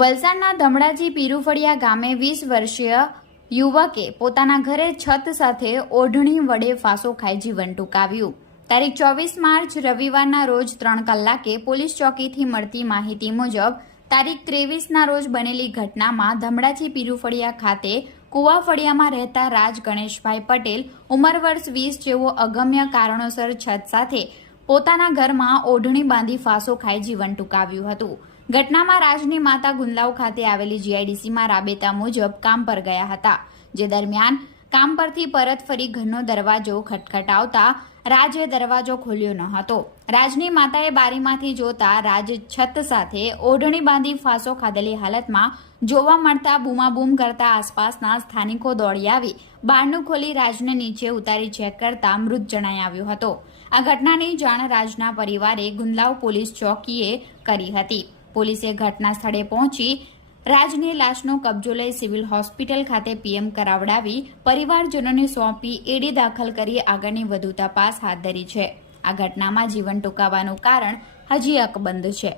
વલસાડના ધમડાજી પીરુફળિયા ગામે વીસ વર્ષીય યુવકે પોતાના ઘરે છત સાથે ઓઢણી વડે ફાંસો ખાઈ જીવન ટૂંકાવ્યું. તારીખ ચોવીસ માર્ચ રવિવારના રોજ ત્રણ કલાકે પોલીસ ચોકીથી મળતી માહિતી મુજબ તારીખ ત્રેવીસના રોજ બનેલી ઘટનામાં ધમડાજી પીરુફળિયા ખાતે કુવાફળિયામાં રહેતા રાજ ગણેશભાઈ પટેલ, ઉંમર વર્ષ વીસ જેવો અગમ્ય કારણોસર છત સાથે પોતાના ઘરમાં ઓઢણી બાંધી ફાંસો ખાઈ જીવન ટૂંકાવ્યું હતું. ઘટનામાં રાજની માતા ગુંદલાવ ખાતે આવેલી જીઆઈડીસીમાં રાબેતા મુજબ કામ પર ગયા હતા, જે દરમિયાન કામ પરથી પરત ફરી ઘરનો દરવાજો ખટખટાવતા રાજે દરવાજો ખોલ્યો ન હતો. રાજની માતાએ બારીમાંથી જોતા રાજ છત સાથે ઓઢણી બાંધી ફાંસો ખાધેલી હાલતમાં જોવા મળતા બૂમાબૂમ કરતા આસપાસના સ્થાનિકો દોડી આવી. બારણું ખોલી રાજને નીચે ઉતારી ચેક કરતા મૃત જણાઈ આવ્યો હતો. આ ઘટનાની જાણ રાજના પરિવારે ગુંદલાવ પોલીસ ચોકીએ કરી હતી. પોલીસે ઘટના સ્થળે પહોંચી રાજની લાશનો કબજો લઈ સિવિલ હોસ્પિટલ ખાતે પીએમ કરાવડાવી પરિવારજનોને સોંપી એડી દાખલ કરી આગળની વધુ તપાસ હાથ ધરી છે. આ ઘટનામાં જીવન ટૂંકાવાનું કારણ હજી અકબંધ છે.